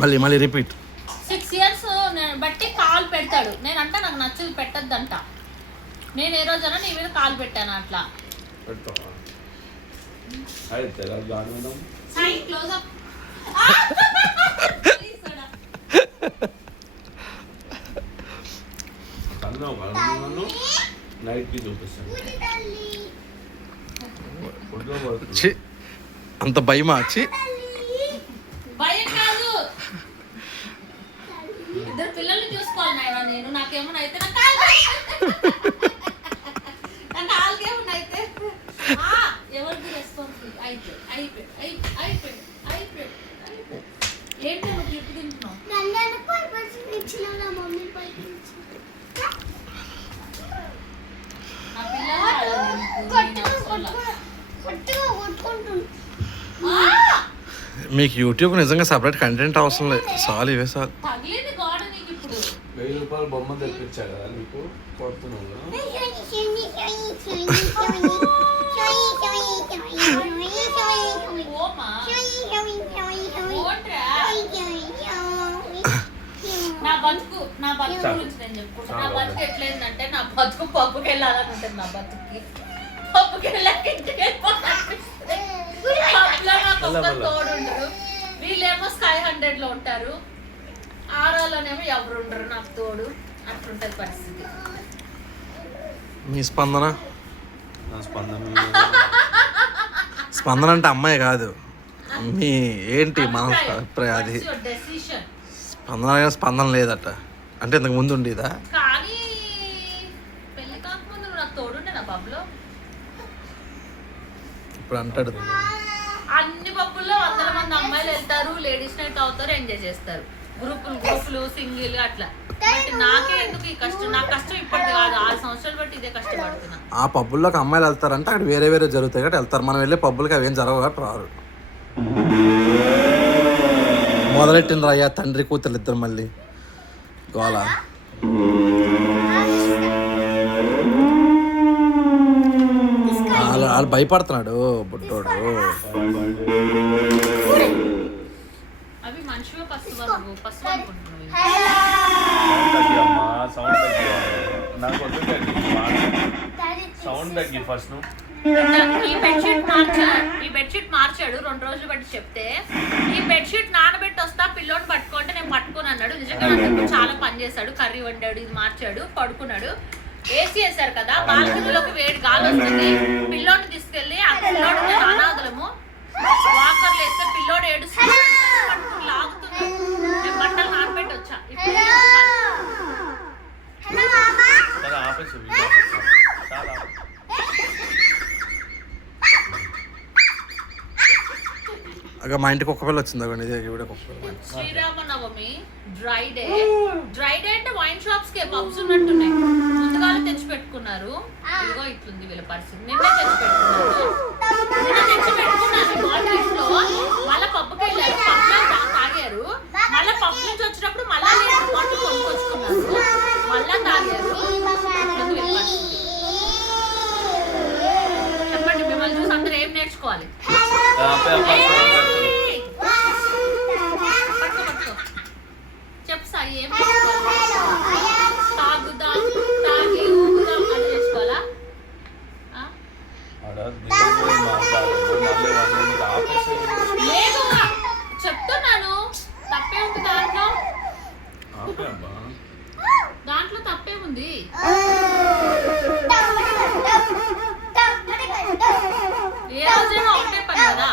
మళ్ళీ మళ్ళీ repeat. 6 years బట్టి కాలు పెడతాడు. నేనంట నాకు నచ్చదు పెట్టద్దంట. నేను ఏ రోజైనా నీ మీద కాలు పెట్టాను అట్లా. అంత భయమా వచ్చి? భయం కాదు, ఇద్దరు పిల్లల్ని చూసుకోవాలి నాయన నేను. నాకేమన్నా అయితే నా కాలుకేమన్నా అయితే ఎవరికి రెస్పాన్సిబిలిటీ? అయిపోయి ఏంటి నువ్వు క్లిప్ తింటున్నావు? మీకు యూట్యూబ్ నిజంగా సపరేట్ కంటెంట్ అవసరం లేదు. చాలు ఇవే చాలు. 1000 రూపాయలు బొమ్మ తెప్పించా కదా నీకు, కొడుతున్నావు. నా బతుకు గురించి నేను చెప్పుకుంటా. నా బతుకు ఎట్లేందంటే నా బతుకు పప్పుకి వెళ్ళాలని ఉంటుంది. నా బతుకుకి పప్పుకి వెళ్ళాక ఇంటికి వెళ్ళిపోతాను. పప్పులో నాకు ఒక్కరు తోడు ఉండరు. వీళ్ళేమో Sky 100లో ఉంటారు. ఆరాలోనేమో ఎవరు ఉండరు నాకు తోడు. అట్లుంటది పరిస్థితి. మీ స్పందన? స్పందన అంటే అమ్మాయి కాదు, మీ ఏంటి మన అభిప్రాయం? అది స్పందన స్పందన లేదట అంటే ఇంతకు ముందు ఉండేదా? కానీ పెళ్లి కాకముందు నాకు తోడుండే నా పబ్లో. ఇప్పుడు అంటాడు అన్ని పబ్బుల్లో 100 మంది అమ్మాయిలు వెళ్తారు, లేడీస్ నైట్ అవుతారు, ఎంజాయ్ చేస్తారు. గ్రూపులు సింగిల్ అట్లా. బట్ నాకే ఎందుకు ఈ కష్టం? నా కష్టం ఇప్పటిది కాదు, 6 సంవత్సరాలు బట్టి ఇదే కష్టపడుతున్నా. ఆ పబ్బుల్లోకి అమ్మాయిలు వెళ్తారంటే అక్కడ వేరే వేరే జరుగుతాయి కాబట్టి వెళ్తారు. మనం వెళ్ళే పబ్బులకి అవేం జరగవు కాబట్టి రారు. మొదలెట్టిన అయ్యా తండ్రి కూతురు ఇద్దరు మళ్ళీ గోళ. వాళ్ళు భయపడుతున్నాడు బుడ్డోడు. అవి మనిషివే పసుపు అనుకుంటున్నావు. ఈ బెడ్షీట్ మార్చాడు 2 రోజులు బట్టి చెప్తే. ఈ బెడ్షీట్ నానబెట్టి వస్తా పిల్లోని పట్టుకుంటే నేను పట్టుకుని అన్నాడు. నిజంగా నాకు చాలా పని చేశాడు. కర్రీ వండాడు, ఇది మార్చాడు, పడుకున్నాడు. ఏసీ వేసారు కదా, బాల్కనీలోకి వేడి గాలి వస్తుంది. పిల్లోని తీసుకెళ్ళి ఆ పిల్లోడు అనాథలము వాకర్లు వేస్తే పిల్లోడు ఏడుస్తుంది, పట్టుకుని లాగుతున్నాడు. నేను బట్టలు నానబెట్టి వచ్చా. మా ఇంటికి ఒక్క పిల్ల వచ్చింది. శ్రీరామనవమి డ్రై డే అంటే వైన్ షాప్స్ కి పబ్స్ ఉన్నట్టున్నాయి. ముందుగానే తెచ్చి పెట్టుకున్నారు. ఇదిగో ఇట్లుంది వీళ్ళ పరిస్థితి. నిన్నే తెచ్చి పెట్టుకున్నారు. మళ్ళీ పప్పుకి వెళ్ళారు, పప్పులో తాగారు. మళ్ళీ పప్పు నుంచి వచ్చినప్పుడు మళ్ళా బాటిల్ కొనుక్కొచ్చుకున్నారు, మళ్ళా తాగారు. చెప్పండి, మిమ్మల్ని చూసి అందరూ ఏం నేర్చుకోవాలి? చెప్పు సాయి, ఏం తాగుదాం, తాగి ఊగుదాం అని నేర్చుకోవాలా? లేదు చెప్తున్నాను, తప్పే ఉంది దాంట్లో. దాంట్లో తప్పేముంది? ఏ రోజైనా ఒకటే పని కదా.